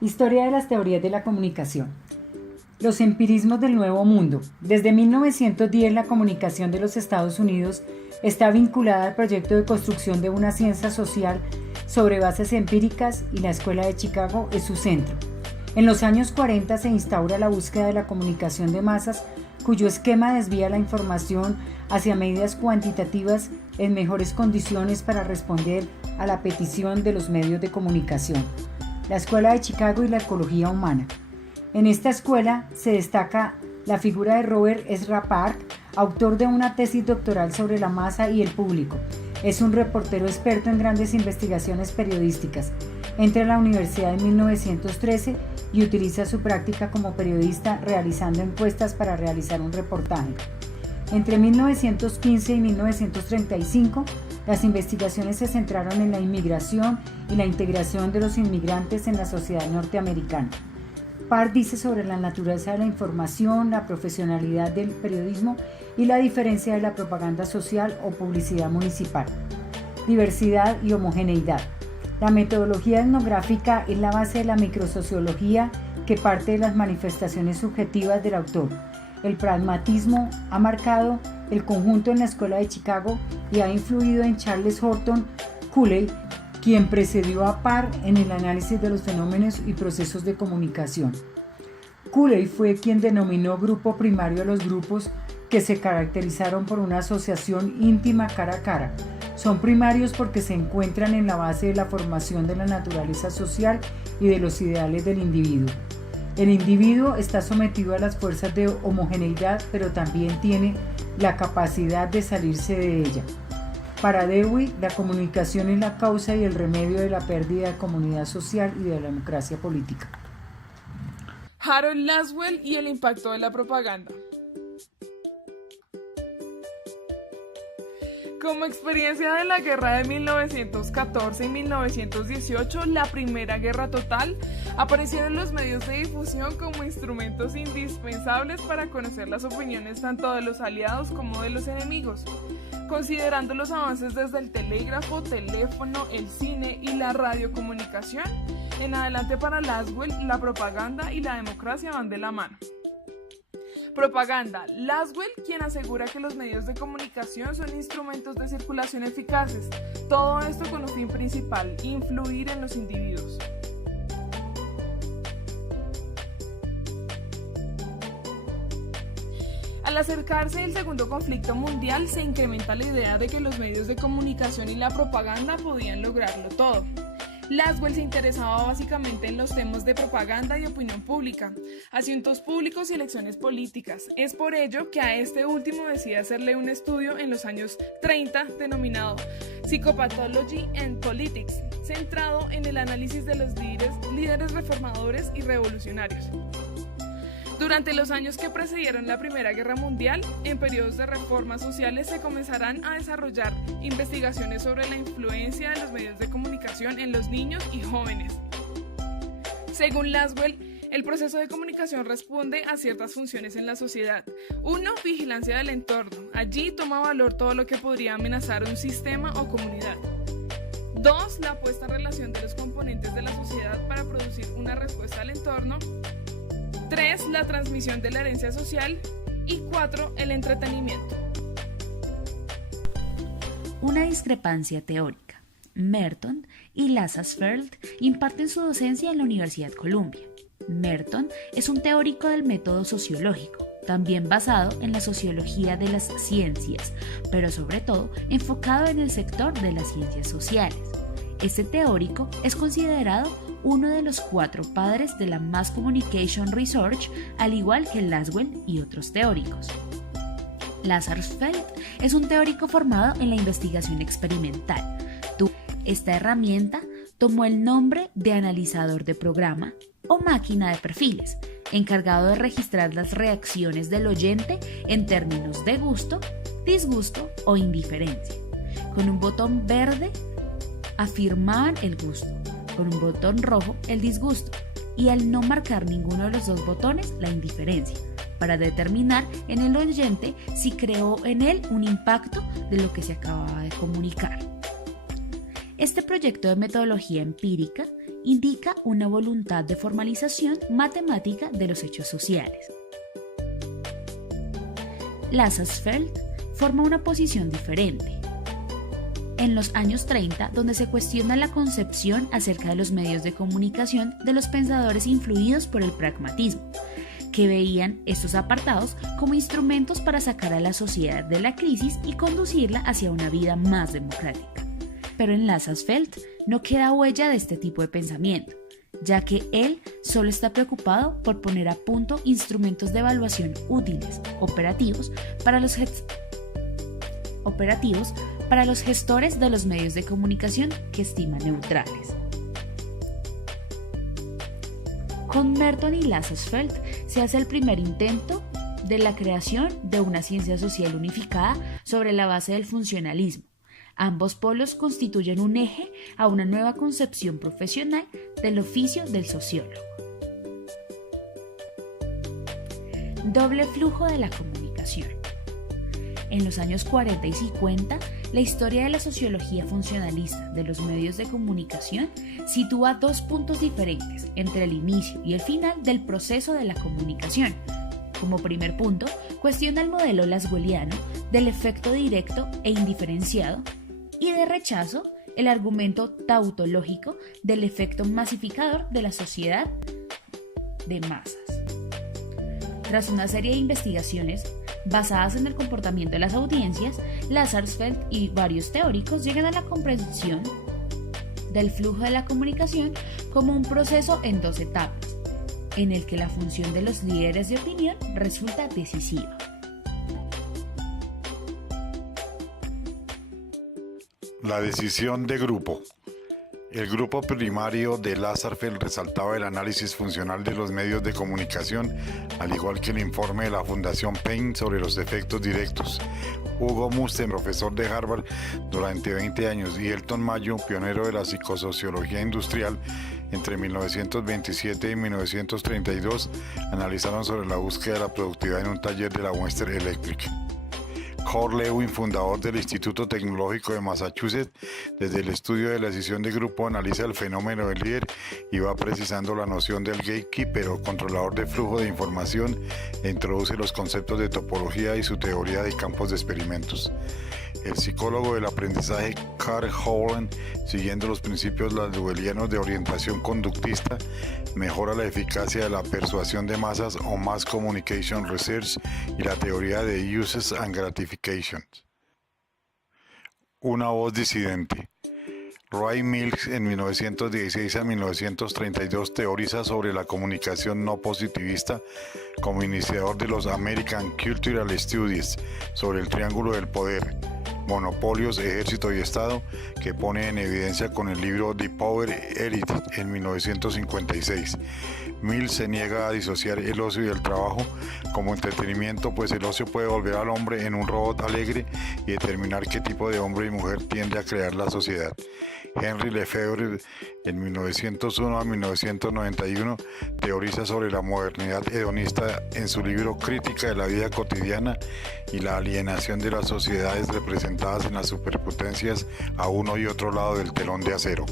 Historia de las teorías de la comunicación. Los empirismos del Nuevo Mundo. Desde 1910 la comunicación de los Estados Unidos está vinculada al proyecto de construcción de una ciencia social sobre bases empíricas y la Escuela de Chicago es su centro. En los años 40 se instaura la búsqueda de la comunicación de masas, cuyo esquema desvía la información hacia medidas cuantitativas en mejores condiciones para responder a la petición de los medios de comunicación. La Escuela de Chicago y la ecología humana. En esta escuela se destaca la figura de Robert Ezra Park, autor de una tesis doctoral sobre la masa y el público. Es un reportero experto en grandes investigaciones periodísticas. Entra a la universidad en 1913 y utiliza su práctica como periodista realizando encuestas para realizar un reportaje. Entre 1915 y 1935, las investigaciones se centraron en la inmigración y la integración de los inmigrantes en la sociedad norteamericana. Park dice sobre la naturaleza de la información, la profesionalidad del periodismo y la diferencia de la propaganda social o publicidad municipal. Diversidad y homogeneidad. La metodología etnográfica es la base de la microsociología que parte de las manifestaciones subjetivas del autor. El pragmatismo ha marcado el conjunto en la Escuela de Chicago y ha influido en Charles Horton Cooley, quien precedió a Park en el análisis de los fenómenos y procesos de comunicación. Cooley fue quien denominó grupo primario a los grupos que se caracterizaron por una asociación íntima cara a cara. Son primarios porque se encuentran en la base de la formación de la naturaleza social y de los ideales del individuo. El individuo está sometido a las fuerzas de homogeneidad, pero también tiene la capacidad de salirse de ella. Para Dewey, la comunicación es la causa y el remedio de la pérdida de comunidad social y de la democracia política. Harold Laswell y el impacto de la propaganda. Como experiencia de la guerra de 1914 y 1918, la Primera Guerra Total, aparecieron los medios de difusión como instrumentos indispensables para conocer las opiniones tanto de los aliados como de los enemigos. Considerando los avances desde el telégrafo, teléfono, el cine y la radiocomunicación, en adelante para Laswell, la propaganda y la democracia van de la mano. Propaganda. Laswell, quien asegura que los medios de comunicación son instrumentos de circulación eficaces. Todo esto con un fin principal: influir en los individuos. Al acercarse el segundo conflicto mundial, se incrementa la idea de que los medios de comunicación y la propaganda podían lograrlo todo. Laswell se interesaba básicamente en los temas de propaganda y opinión pública, asuntos públicos y elecciones políticas. Es por ello que a este último decide hacerle un estudio en los años 30 denominado Psychopathology and Politics, centrado en el análisis de los líderes reformadores y revolucionarios. Durante los años que precedieron la Primera Guerra Mundial, en periodos de reformas sociales se comenzarán a desarrollar investigaciones sobre la influencia de los medios de comunicación en los niños y jóvenes. Según Laswell, el proceso de comunicación responde a ciertas funciones en la sociedad. 1. Vigilancia del entorno. Allí toma valor todo lo que podría amenazar un sistema o comunidad. 2. La puesta en relación de los componentes de la sociedad para producir una respuesta al entorno. 3. La transmisión de la herencia social. Y 4. El entretenimiento. Una discrepancia teórica. Merton y Lazarsfeld imparten su docencia en la Universidad Columbia. Merton es un teórico del método sociológico, también basado en la sociología de las ciencias, pero sobre todo enfocado en el sector de las ciencias sociales. Este teórico es considerado uno de los 4 padres de la Mass Communication Research, al igual que Laswell y otros teóricos. Lazarsfeld es un teórico formado en la investigación experimental. Esta herramienta tomó el nombre de analizador de programa o máquina de perfiles, encargado de registrar las reacciones del oyente en términos de gusto, disgusto o indiferencia. Con un botón verde afirmaban el gusto, con un botón rojo el disgusto y al no marcar ninguno de los 2 botones la indiferencia, para determinar en el oyente si creó en él un impacto de lo que se acababa de comunicar. Este proyecto de metodología empírica indica una voluntad de formalización matemática de los hechos sociales. Lazarsfeld forma una posición diferente. En los años 30, donde se cuestiona la concepción acerca de los medios de comunicación de los pensadores influidos por el pragmatismo, que veían estos apartados como instrumentos para sacar a la sociedad de la crisis y conducirla hacia una vida más democrática. Pero en Lazarsfeld no queda huella de este tipo de pensamiento, ya que él solo está preocupado por poner a punto instrumentos de evaluación útiles, operativos para los gestores de los medios de comunicación que estima neutrales. Con Merton y Lazarsfeld se hace el primer intento de la creación de una ciencia social unificada sobre la base del funcionalismo. Ambos polos constituyen un eje a una nueva concepción profesional del oficio del sociólogo. Doble flujo de la comunicación. En los años 40 y 50, la historia de la sociología funcionalista de los medios de comunicación sitúa dos puntos diferentes entre el inicio y el final del proceso de la comunicación. Como primer punto, cuestiona el modelo laswelliano del efecto directo e indiferenciado, y de rechazo, el argumento tautológico del efecto masificador de la sociedad de masas. Tras una serie de investigaciones basadas en el comportamiento de las audiencias, Lazarsfeld y varios teóricos llegan a la comprensión del flujo de la comunicación como un proceso en dos etapas, en el que la función de los líderes de opinión resulta decisiva. La decisión de grupo. El grupo primario de Lazarsfeld resaltaba el análisis funcional de los medios de comunicación, al igual que el informe de la Fundación Payne sobre los efectos directos. Hugo Musten, profesor de Harvard durante 20 años, y Elton Mayo, pionero de la psicosociología industrial, entre 1927 y 1932, analizaron sobre la búsqueda de la productividad en un taller de la Western Electric. Kurt Lewin, fundador del Instituto Tecnológico de Massachusetts, desde el estudio de la decisión de grupo analiza el fenómeno del líder y va precisando la noción del gatekeeper o controlador de flujo de información e introduce los conceptos de topología y su teoría de campos de experimentos. El psicólogo del aprendizaje Carl Holland, siguiendo los principios laswellianos de orientación conductista, mejora la eficacia de la persuasión de masas o Mass Communication Research y la teoría de Uses and Gratification. Una voz disidente. Ray Mills, en 1916 a 1932, teoriza sobre la comunicación no positivista como iniciador de los American Cultural Studies sobre el triángulo del poder, monopolios, ejército y Estado, que pone en evidencia con el libro The Power Elite en 1956. Mills se niega a disociar el ocio y el trabajo como entretenimiento, pues el ocio puede volver al hombre en un robot alegre y determinar qué tipo de hombre y mujer tiende a crear la sociedad. Henry Lefebvre, en 1901 a 1991, teoriza sobre la modernidad hedonista en su libro Crítica de la vida cotidiana y la alienación de las sociedades representadas en las superpotencias a uno y otro lado del telón de acero.